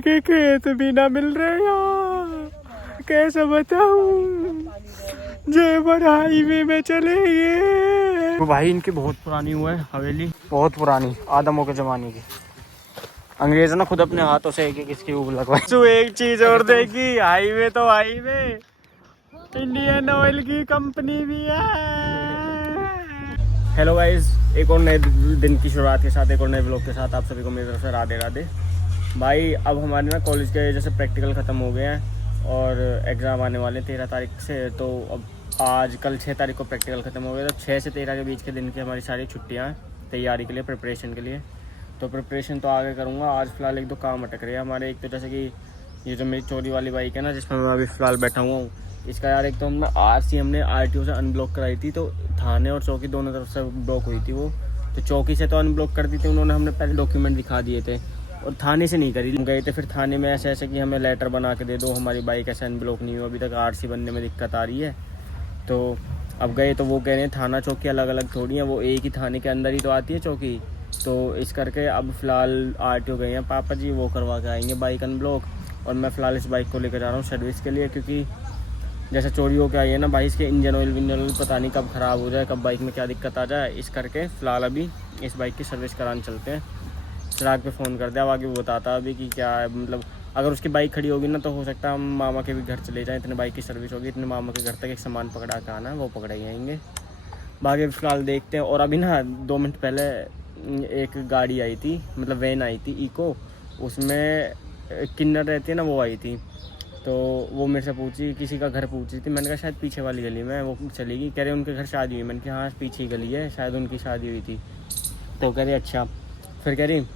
के खेत भी ना मिल रहे यार, कैसे बताऊं। जेवर हाईवे में चले गए। तो भाई इनकी बहुत पुरानी हुआ है हवेली, बहुत पुरानी, आदमों के जमाने की। अंग्रेजों ने खुद अपने हाथों से एक इसकी ऊब लगवाई। तो एक चीज और देखी, हाईवे तो हाईवे, इंडियन ऑयल की कंपनी भी है। हेलो गाइस, एक और नए दिन की शुरुआत के साथ, एक और नए व्लॉग के साथ आप सभी को मेरी तरफ से राधे राधे। भाई अब हमारे ना कॉलेज के जैसे प्रैक्टिकल ख़त्म हो गए हैं और एग्ज़ाम आने वाले 13 तारीख से। तो अब आज कल 6 तारीख को प्रैक्टिकल ख़त्म हो गया, तो 6 से 13 के बीच के दिन की हमारी सारी छुट्टियाँ हैं तैयारी के लिए, प्रिपरेशन के लिए। तो प्रिपरेशन तो आगे करूँगा, आज फ़िलहाल एक दो काम अटक रहे हैं हमारे। एक तो जैसे कि ये जो मेरी चोरी वाली बाइक है ना, जिसमें मैं अभी फ़िलहाल बैठा हुआ हूँ, इसका यार एक तो हमने हमने RTO से अनब्लॉक कराई थी, तो थाने और चौकी दोनों तरफ से ब्लॉक हुई थी वो। तो चौकी से तो अनब्लॉक कर दी थी उन्होंने, हमने पहले डॉक्यूमेंट दिखा दिए थे, और थाने से नहीं करी। हम गए थे फिर थाने में ऐसे ऐसे कि हमें लेटर बना के दे दो, हमारी बाइक ऐसे अनब्लॉक नहीं हुई, अभी तक RC बनने में दिक्कत आ रही है। तो अब गए तो वो कह रहे हैं थाना चौकी अलग अलग थोड़ी है, वो एक ही थाने के अंदर ही तो आती है चौकी। तो इस करके अब फ़िलहाल RTO गए हैं पापा जी, वो करवा के आएंगे बाइक अनब्लॉक। और मैं फ़िलहाल इस बाइक को लेकर जा रहा हूँ सर्विस के लिए, क्योंकि जैसे चोरी हो के आई है ना भाई, इसके इंजन ऑयल पता नहीं कब ख़राब हो जाए, कब बाइक में क्या दिक्कत आ जाए। इस करके फ़िलहाल अभी इस बाइक की सर्विस कराने चलते हैं। चिराग पे फ़ोन कर दिया, आगे वो बताता अभी कि क्या है, मतलब अगर उसकी बाइक खड़ी होगी ना तो हो सकता है हम मामा के भी घर चले जाएँ, इतने बाइक की सर्विस होगी, इतने मामा के घर तक एक सामान पकड़ा के आना है, वो पकड़ा ही आएंगे। बाकी फ़िलहाल देखते हैं। और अभी ना 2 मिनट पहले एक गाड़ी आई थी, मतलब वैन आई थी इको, उसमें किन्नर रहती है ना, वो आई थी। तो वो मेरे से पूछी, किसी का घर पूछ रही थी, मैंने कहा शायद पीछे वाली गली में। वो चली गई, कह रहे उनके घर शादी हुई। मैंने कहा हाँ पीछे ही गली है, शायद उनकी शादी हुई थी। तो कह रही अच्छा। फिर कह रही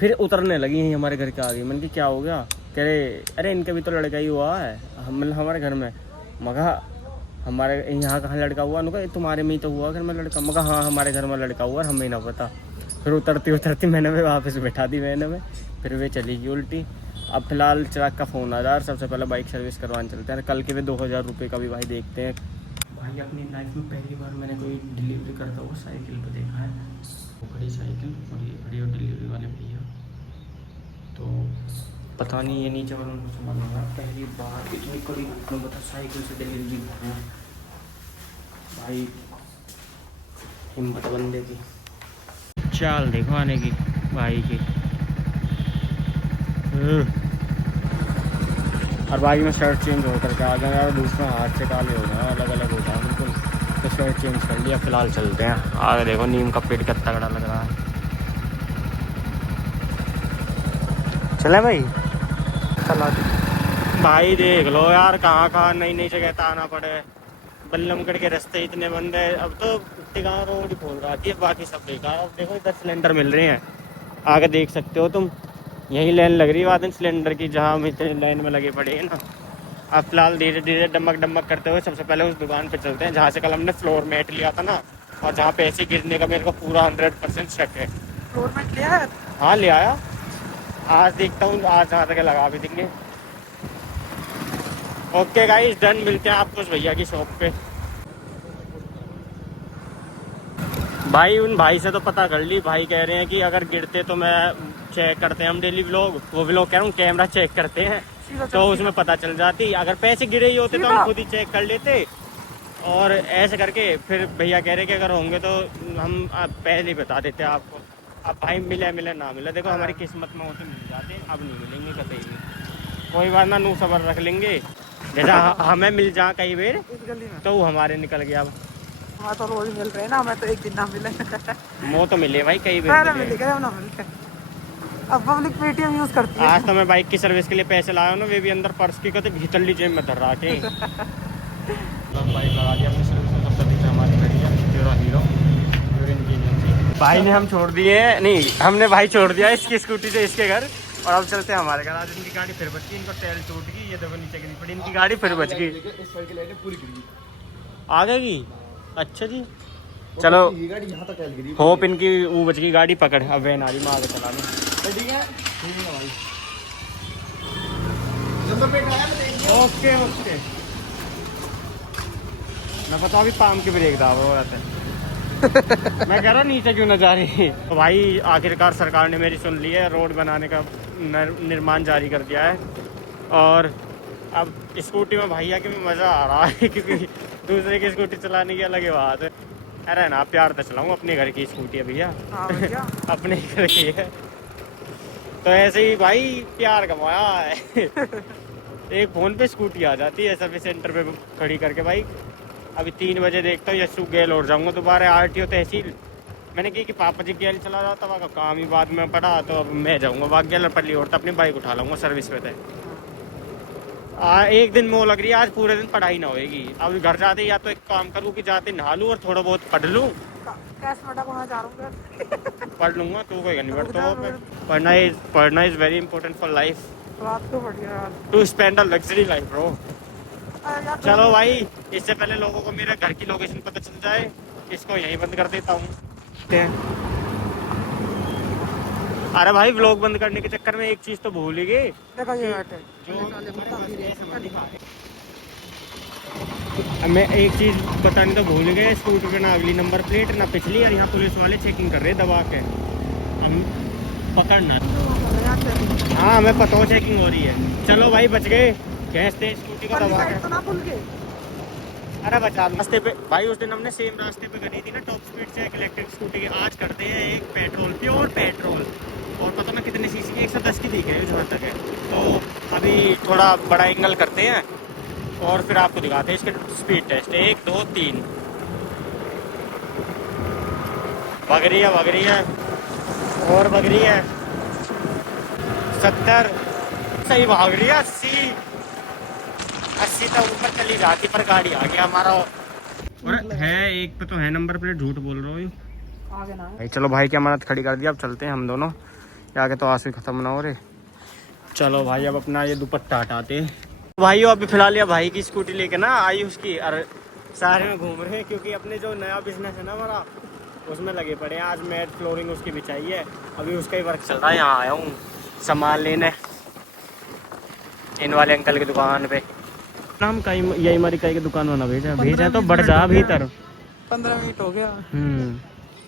फिर उतरने लगी यहीं हमारे घर के आगे। मैंने कहा क्या हो गया? कह रहे अरे इनका भी तो लड़का ही हुआ है, हम मतलब हमारे घर में। मगा हमारे यहाँ कहाँ लड़का हुआ? उनका तुम्हारे में ही तो हुआ घर में लड़का। मगा हाँ हमारे घर में लड़का हुआ, हमें ना पता। फिर उतरती मैंने वे वापस बैठा दी मैंने में, फिर वे चली गई उल्टी। अब फिलहाल चिराग का फ़ोन आ रहा है, सबसे पहले बाइक सर्विस करवाने चलते हैं। कल के भी 2000 रुपये का भी भाई देखते हैं। भाई अपनी लाइफ में पहली बार मैंने कोई डिलीवरी करता हुआ साइकिल पे देखा है। वो खड़ी साइकिल और ये खड़ी और डिलीवरी वाले भैया। तो पता नहीं ये नीचे वालों को समझ लगा, पहली बार इतनी कड़ी घटना बता साइकिल से डिलीवरी करना। भाई हिम्मत बंदे की, चाल देखो आने की भाई की। और भाई में शर्ट चेंज होकर के आ गए यार, दूसरा हाथ से काले हो गए, अलग अलग हो गया बिल्कुल। तो शर्ट चेंज कर लिया, फिलहाल चलते हैं आगे। देखो नीम का पेड़ कितना तगड़ा लग रहा है। चले भाई, चला भाई देख लो यार, कहाँ कहाँ नई नई जगह आना पड़े। बल्लमगढ़ के रास्ते इतने बंद है, अब तो टिकाना रोड खोल रहा थी, बाकी सब बेकार। अब देखो इधर सिलेंडर मिल रहे हैं, आगे देख सकते हो तुम, यही लाइन लग रही है वादन सिलेंडर की, जहाँ हम इतने लाइन में लगे पड़े हैं ना। अब फिलहाल धीरे धीरे डमक डमक करते हुए सबसे पहले उस दुकान पे चलते हैं जहाँ से कल हमने फ्लोर मैट लिया था ना, और जहाँ पे ऐसे गिरने का मेरे को पूरा 100% शक है। फ्लोर मैट लिया है? हाँ ले आया, आज देखता हूँ, आज जहाँ तक लगा भी देंगे। ओके गाइस डन, मिलते हैं आपको उस भैया की शॉप पे। भाई उन भाई से तो पता कर ली, भाई कह रहे हैं कि अगर गिरते तो मैं चेक करते हैं हम डेली व्लॉग, वो व्लॉग कह रहा हूँ कैमरा चेक करते हैं, तो उसमें पता चल जाती। अगर पैसे गिरे ही होते तो हम खुद ही चेक कर लेते, और ऐसे करके फिर भैया कह रहे कि अगर होंगे तो हम पहले ही बता देते आपको। अब भाई मिले मिले ना मिले, देखो हमारी किस्मत में होते मिल जाते, अब नहीं मिलेंगे कभी भी। कोई बात ना, नू सबर रख लेंगे, जैसा हमें मिल जा कई बार तो वो हमारे निकल गया। हाँ तो रोज मिल रहे हैं ना, हमें तो एक दिन ना मिले। वो तो मिले भाई कई बार मिले ना मिले। अब पब्लिक पेटीएम यूज करती है। आज तो मैं बाइक की सर्विस के लिए पैसे लाया हूँ ना, वे भी अंदर पर्स की कहते भीतर लीजिए में धर रहा के। बाइक लगा दिया अपनी सर्विस में, तब तक हमारी खड़ी है तेरा हीरो। भाई ने हम छोड़ दिए हैं, नहीं हमने भाई छोड़ दिया इसकी स्कूटी से इसके घर, और अब चलते हैं हमारे घर। आज इनकी गाड़ी फिर बच गई, इनका टायर टूट गई, ये देखो नीचे गिरी पड़ी, इनकी गाड़ी फिर बच गई, आ गई। अच्छा जी चलो, होप इनकी वो बच गई गाड़ी, पकड़ अब वैन आ रही, मैं आगे चला लूँ। ओके ओके, मैं पता अभी पाम की ब्रेक दाव हो रहा था। मैं कह रहा नीचे क्यों ना जा रही। तो भाई आखिरकार सरकार ने मेरी सुन ली है, रोड बनाने का निर्माण जारी कर दिया है। और अब स्कूटी में भैया के भी मज़ा आ रहा है क्योंकि दूसरे की स्कूटी चलाने की अलग ही बात है। अरे ना प्यार तो चलाऊँ, अपने घर की स्कूटी है भैया। हाँ भैया। अपने घर की है तो ऐसे ही भाई प्यार कमाया है। एक फ़ोन पे स्कूटी आ जाती है सर्विस सेंटर पे खड़ी करके भाई। अभी 3 बजे देखता हूँ यशु गेल और जाऊँगा दोबारा RTO तहसील। मैंने कही कि पापा जी गेल चला जाता वहाँ का काम ही बाद में पड़ा, तो अब मैं जाऊँगा वहाँ गेल पल्ली और तो अपनी बाइक उठा लूँगा सर्विस पे। एक दिन वो लग रही है, आज पूरे दिन पढ़ाई ना होएगी। अब घर जाते या तो एक काम करूँ कि जाते नहा लूँ और थोड़ा बहुत पढ़ लूँ। पढ़ लूँगा तो कोई नहीं पढ़ता। पढ़ना is very important for life, to spend a luxury life bro. चलो भाई, इससे पहले लोगों को मेरे घर की लोकेशन पता चल जाए, इसको यहीं बंद कर देता हूँ। अरे भाई व्लॉग बंद करने के चक्कर में एक चीज तो भूल ही गए। मैं एक चीज बताने तो भूल गए, स्कूटर पे ना अगली नंबर प्लेट ना पिछली, और यहाँ पुलिस वाले चेकिंग कर रहे हैं दबा के। हम पकड़ना। हाँ हमें पता हो चेकिंग हो रही है। चलो भाई बच गए, खींचते स्कूटी को दबा के। अरे बचा रास्ते पे भाई, उस दिन हमने सेम रास्ते पे करी थी ना टॉप स्पीड से इलेक्ट्रिक स्कूटी की। आज करते हैं एक पेट्रोल, प्योर पेट्रोल, और पता ना कितने सीसी की, 110 की दिख रही है जहाँ तक है। तो अभी थोड़ा बड़ा एंगल करते हैं और फिर आपको दिखाते हैं इसके स्पीड टेस्ट। 1 2 3 भाग रही है और भाग रही है 70, सही भाग रही है 80 तक ऊपर चली जाती, पर गाड़ी आ गया हमारा। और है एक पे तो है नंबर प्लेट, झूठ बोल रहा हूँ आगे ना भाई। चलो भाई की अमानत खड़ी कर दिया, अब चलते हैं हम दोनों। आगे तो आंसू खत्म ना हो रहे। चलो भाई अब अपना ये दुपट्टा हटाते हैं। भाई अभी फिलहाल भाई की स्कूटी लेके ना आयुष की और सारे में घूम रहे हैं, क्योंकि अपने जो नया बिजनेस है ना हमारा, उसमें लगे पड़े हैं। आज मैट फ्लोरिंग उसकी बिछाई है, अभी उसका ही वर्क चल रहा है। यहाँ आया हूँ सामान लेने इन वाले अंकल की दुकान पे। हम कहीं यही हमारी कहीं की दुकान में ना भेजा तो बढ़ जा भीतर। 15 मिनट हो गया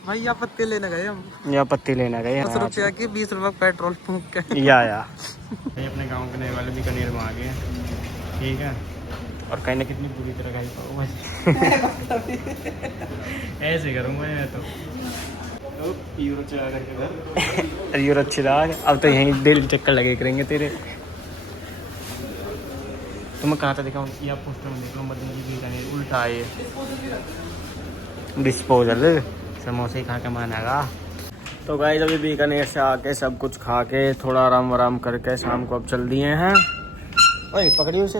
भाई। यहाँ पत्ते लेने गए हम, या पत्ती लेना गए 10 रुपया की 20 रुपये पेट्रोल फूंक के। या अपने गांव के नए वाले बीकानेर में आ गए हैं, ठीक है। और कहीं ना कितनी बुरी तरह गाई पाऊँ ऐसे करूँगा मैं तो यूरो चिराग। अब तो यहीं दिल चक्कर लगे करेंगे तेरे। तो मैं कहाँ था दिखाऊँ, या पोस्टर में देख लो, मदन जी बीकानेर उल्टा है डिस्पोजल, समोसे खा के मानेगा। तो गाइस अभी बीकानेर से आके सब कुछ खा के थोड़ा आराम करके शाम को अब चल दिए हैं। ओए पकड़िए उसे।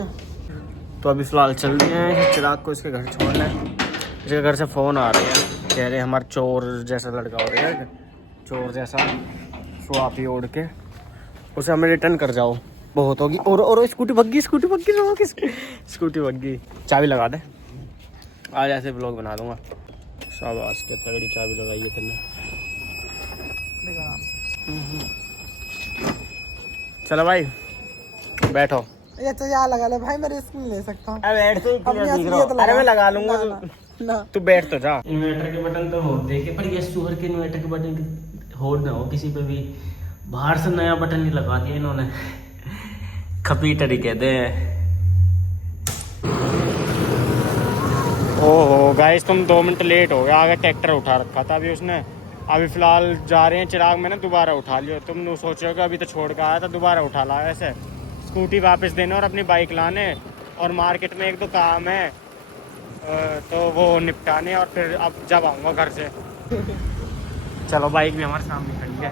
तो अभी फ़िलहाल चल दिए हैं चिराग को इसके घर छोड़ना है। इसके घर से फ़ोन आ रहे हैं, कह रहे हमारा चोर जैसा लड़का हो रहा है, चोर जैसा स्वापी ओढ़ के, उसे हमें रिटर्न कर जाओ। बहुत होगी। और स्कूटी भग गई स्कूटी भग गई। चाबी लगा दे, आज ऐसे ब्लॉग बना दूंगा। शाबाश के तगड़ी चाबी लगाई है तेने। चलो भाई बैठो। ये तो यहाँ लगा ले भाई, मैं रिस्क नहीं ले सकता। अरे बैठ तो अरे मैं लगा लूंगा ना। तू बैठ तो जा। इन्वर्टर के बटन तो होते हैं पर ये सुअर के इन्वर्टर के बटन होल्ड ना हो किसी पे भी। बाहर से नया बटन नहीं लगा दिया इन्होंने, खपीटरी कहते हैं। ओहो गाइस तुम 2 मिनट लेट हो गया, आगे ट्रैक्टर उठा रखा था अभी उसने। अभी फिलहाल जा रहे हैं चिराग, मैंने दोबारा उठा लिया। तुम सोचोगे अभी तो छोड़ के आया था, दोबारा उठा लाया ऐसे। स्कूटी वापस देने और अपनी बाइक लाने, और मार्केट में 1-2 काम है तो वो निपटाने, और फिर अब जब आऊँगा घर से। चलो बाइक भी हमारे सामने खड़ी है।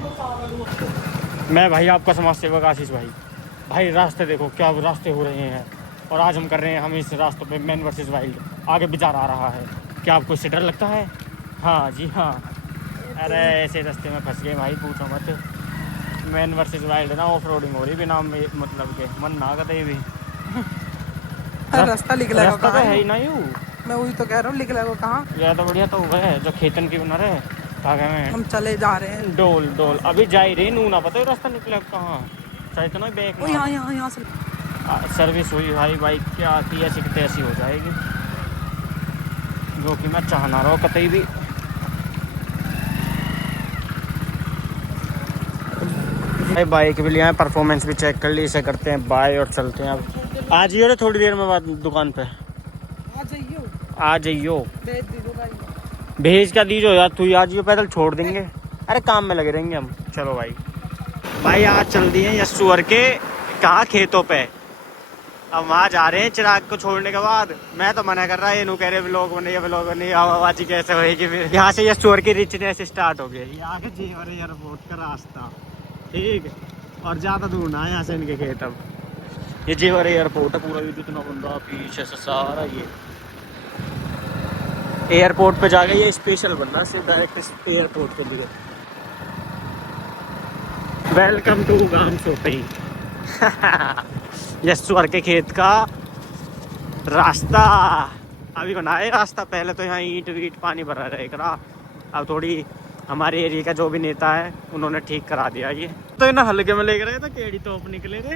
मैं भाई आपका समाज सेवक आशीष भाई रास्ते देखो क्या रास्ते हो रहे हैं, और आज हम कर रहे हैं, हम इस रास्तों पे मैन वर्सेस वाइल्ड आगे विचार आ रहा है। क्या आपको इससे डर लगता है? हाँ जी हाँ। अरे ऐसे रास्ते में फंस गए भाई, पूछो मत। मैन वर्सेस वाइल्ड ना ऑफ रोडिंग हो रही बिना मतलब के, मन ना कते भी। रास्ता लिख लगा रास्ता तो है ही ना यूँ। मैं वही तो कह रहा हूँ, लिख लगा कहाँ। या तो बढ़िया तो हुआ है जो खेतन की बना रहे ताकि में हम चले जा रहे हैं डोल अभी जा ही रही नू ना पता रास्ता निकला कहाँ। चाहे तो ना बैग ओ यहाँ से सर्विस हुई भाई, बाइक क्या आती है ऐसी की तैसी हो जाएगी, जो कि मैं चाह ना रहा हूँ कतई भी। बाइक भी लिया है, परफॉर्मेंस भी चेक कर ली, इसे करते हैं बाय और चलते हैं। अब आ जाइयो रे थोड़ी देर में बाद दुकान पे आ जाइयो। भेज क्या दीजो यार, तू आ जाइयो, पैदल छोड़ देंगे। अरे काम में लगे रहेंगे हम। चलो भाई आज चल दिए यसूअर के कहा खेतों पे। अब वहाँ जा रहे हैं चिराग को छोड़ने के बाद। मैं तो मना कर रहा है, कह रहे व्लॉग बने आवाज़ कैसे होएगी। फिर यहाँ से यसूअर की रिचनेस स्टार्ट हो गई। ये आगे जेवर एयरपोर्ट का रास्ता, ठीक है, और ज़्यादा दूर ना है यहाँ से इनके खेत। अब ये जेवर एयरपोर्ट है पूरा, ये कितना बंदा पीछे से सारा ये एयरपोर्ट पे जाके ये स्पेशल बनना सिर्फ डायरेक्ट एयरपोर्ट के लिए। वेलकम टू गाम सोपी। यसूअर के खेत का रास्ता अभी बनाए रास्ता। पहले तो यहाँ ईंट वीट पानी भरा रहेगा। अब थोड़ी हमारे एरिया का जो भी नेता है उन्होंने ठीक करा दिया। ये तो इन्हें हल्के में लेकर रहे थे, केड़ी तोप निकले थे।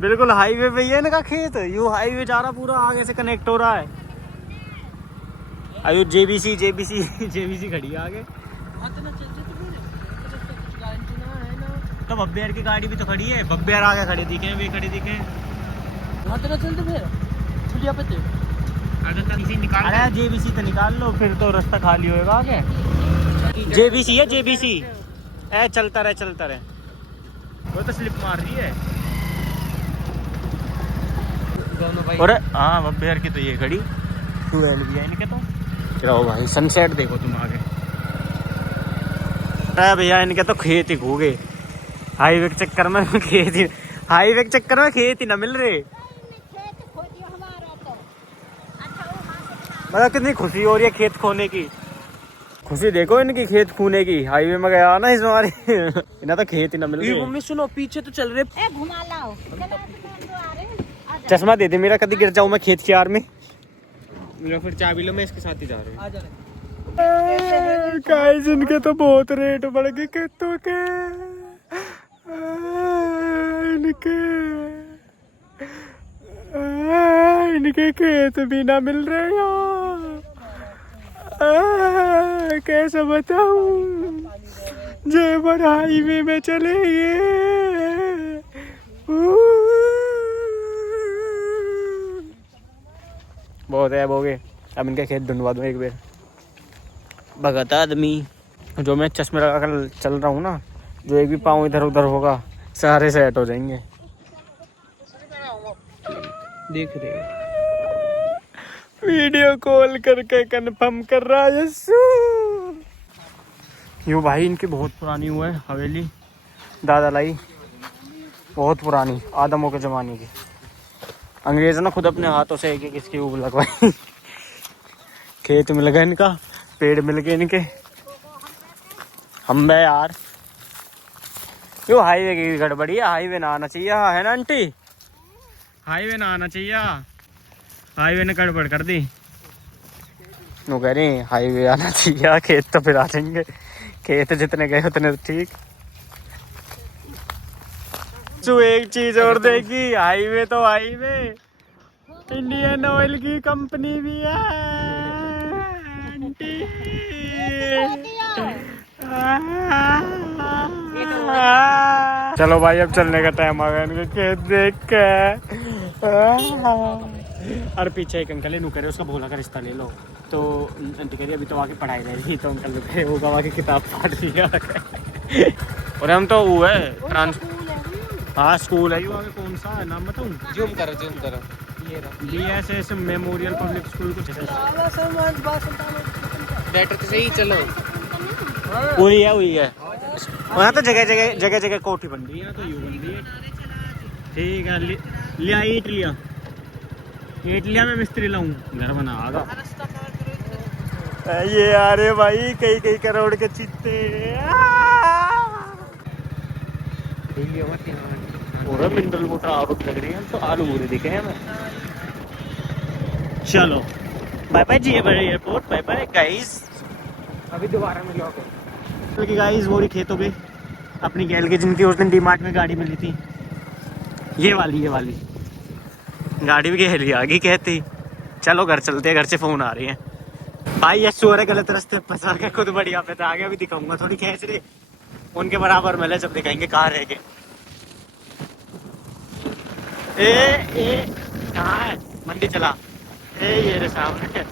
बिल्कुल हाईवे पे ही है इनका खेत। यू हाईवे जा रहा पूरा, आगे से कनेक्ट हो रहा है। अयो जेबीसी खड़ी है आगे। तो बब्बेर की गाड़ी भी तो खड़ी है। बब्बेर आगे खड़े दिखे, वे खड़े दिखे। अरे जेबीसी तो निकाल लो, फिर तो रास्ता खाली होएगा आगे। जेबीसी है, जेबीसी ए चलता रहे। वो तो स्लिप मार रही है दोनों भाई। और हाँ बब्बेर की तो ये खड़ी 12 भी है इनके तो। चलो भाई सनसेट देखो तुम आगे। अरे भैया इनके तो खेत ही खो गए हाईवे के चक्कर में। खेत ही ना मिल रहे। मतलब कितनी खुशी हो रही है खेत खोने की। खुशी देखो इनकी खेत खूने की। हाईवे में गया ना इस बार इन्हें तो खेत ही ना मिल रही। मम्मी सुनो पीछे तो चल रहे। घुमा लाओ। चश्मा दे दे मेरा, कभी गिर जाऊं मैं खेत की आर में। फिर चाबी लो, मैं इसके साथ ही जा रही हूँ। गाइस इनके तो बहुत रेट बढ़ गए खेतों के। इनके खेत भी ना मिल रहे यार। कैसे बताऊं, जेवर हाईवे में चले गए। बहुत ऐब हो गए। अब इनके खेत ढूंढवा दूँ एक बार। भगत आदमी जो मैं चश्मे लगा कर चल रहा हूँ ना, जो एक भी पाँव इधर उधर होगा सारे सेट हो जाएंगे। देख रहे वीडियो कॉल करके कंफर्म कर रहा है यस्सू। यूँ भाई इनकी बहुत पुरानी हुआ है हवेली, दादा लाई, बहुत पुरानी, आदमों के ज़माने की। अंग्रेज़ों ने खुद अपने हाथों से एक इसकी ऊब लगवाई। खेत मिल गया इनका, पेड़ मिल गए इनके। हम बे यार यो हाईवे की गड़बड़ी है। हाईवे ना आना चाहिए, है ना आंटी? हाईवे ना आना चाहिए, हाईवे ने गड़बड़ कर दी। वो कह रही हाईवे आना चाहिए, खेत तो फिर आ जाएंगे। खेत जितने गए उतने ठीक। तू एक चीज और देखी, हाईवे तो हाईवे, इंडियन ऑयल की कंपनी भी है आंटी। चलो भाई अब चलने का टाइम आ गया इनके खेत देख के। और पीछे एक अंकल है, नु करे उसका भोला का रिश्ता ले लो। तो आंटी कह रही अभी तो आके पढ़ाई रह रही, तो अंकल कह वो गवा की किताब फाड़ दिया। और हम तो वो है फ्रांस। हाँ स्कूल है, आगे कौन सा है नाम बताऊँ? जूम करो। ये BSS मेमोरियल पब्लिक स्कूल कुछ है। लेटर तो सही चलो। वही है। वहाँ तो जगह कोठी बन रही है, तो यू बन रही है। ठीक है, लिया इटलिया में मिस्त्री लाऊं, घर बना आगा। ये आ रहे भाई कई करोड़ के चित्ते। पूरा मिनरल वाटर आउट लग रही है, तो आलू पूरे दिखे हैं हमें। चलो बाय बाय जी एयरपोर्ट, बाय बाय गाइस। अभी दोबारा मिलोगे। क्योंकि गाइस वो खेतों पे अपनी गैल के जिनकी उस दिन डीमार्ट में गाड़ी मिली थी, ये वाली गाड़ी भी गहली आ गई। कहती चलो घर चलते, घर से फोन आ रही है भाई। ये सोरे गलत रास्ते फंसा के खुद बढ़िया पे आ गया। अभी दिखाऊंगा, थोड़ी खींच रही उनके बराबर मिले, जब दिखाएंगे कहाँ रह गए। ए कहाँ है? मंडी चला। ये रे सामने।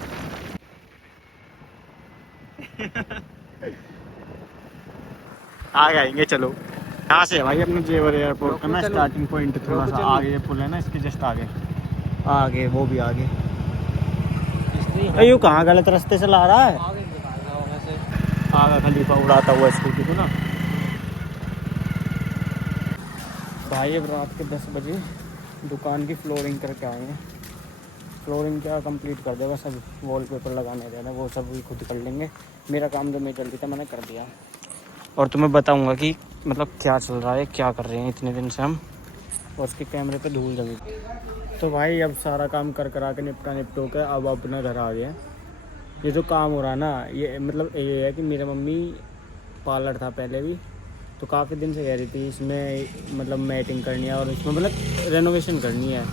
आ जाएंगे चलो। यहाँ से है भाई अपने जेवर एयरपोर्ट का ना स्टार्टिंग पॉइंट, थोड़ा सा आगे ये पुल है ना, इसके जस्ट आगे वो भी आगे। यूँ कहाँ गलत रास्ते से ला रहा है? आगा खलीफा उड़ाता हुआ स्कूटी को ना। भाई अब रात के 10 बजे दुकान की फ्लोरिंग करके आए हैं। फ्लोरिंग क्या कंप्लीट कर देगा, सब वॉलपेपर लगाने रहना वो सब भी खुद कर लेंगे। मेरा काम जो मैं जल्दी था मैंने कर दिया, और तुम्हें बताऊंगा कि मतलब क्या चल रहा है, क्या कर रहे हैं इतने दिन से हम। और उसके कैमरे पे धूल जमी। तो भाई अब सारा काम कर करा के निपटो के अब अपना घर आ गया। ये जो काम हो रहा है ना, ये मतलब ये है कि मेरी मम्मी पार्लर था पहले भी, तो काफ़ी दिन से कह रही थी इसमें मतलब मैटिंग करनी है और इसमें मतलब रेनोवेशन करनी है,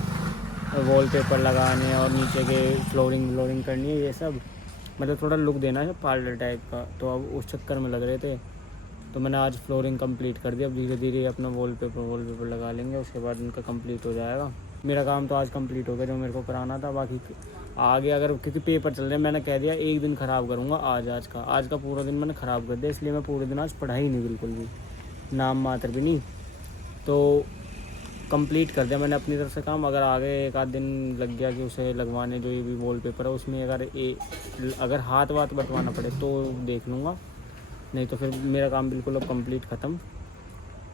वॉलपेपर लगाने हैं और नीचे के फ्लोरिंग करनी है, ये सब मतलब थोड़ा लुक देना है पार्लर टाइप का। तो अब उस चक्कर में लग रहे थे, तो मैंने आज फ्लोरिंग कंप्लीट कर दिया। अब धीरे धीरे अपना वॉलपेपर लगा लेंगे, उसके बाद उनका कंप्लीट हो जाएगा। मेरा काम तो आज कंप्लीट हो गया जो मेरे को कराना था। बाकी आगे अगर क्योंकि पेपर चल रहे हैं, मैंने कह दिया एक दिन ख़राब करूँगा आज का पूरा दिन मैंने ख़राब कर दिया, इसलिए मैं पूरे दिन आज पढ़ाई नहीं, बिल्कुल भी नाम मात्र भी नहीं। तो कंप्लीट कर दिया मैंने अपनी तरफ से काम। अगर आगे एक आध दिन लग गया कि उसे लगवाने जो ये भी वॉलपेपर है उसमें अगर हाथ बटवाना पड़े तो देख लूँगा, नहीं तो फिर मेरा काम बिल्कुल अब कंप्लीट ख़त्म।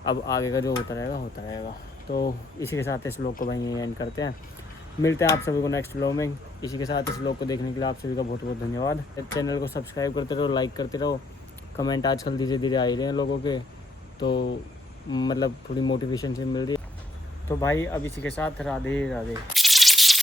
अब आगे का जो होता रहेगा। तो इसी के साथ इस व्लॉग को वहीं एंड करते हैं। मिलते हैं आप सभी को नेक्स्ट व्लॉग में। इसी के साथ इस व्लॉग को देखने के लिए आप सभी का बहुत बहुत धन्यवाद। चैनल को सब्सक्राइब करते रहो, लाइक करते रहो। कमेंट आजकल धीरे धीरे आ ही रहे हैं लोगों के, तो मतलब थोड़ी मोटिवेशन से मिल रही है। तो भाई अब इसी के साथ राधे राधे।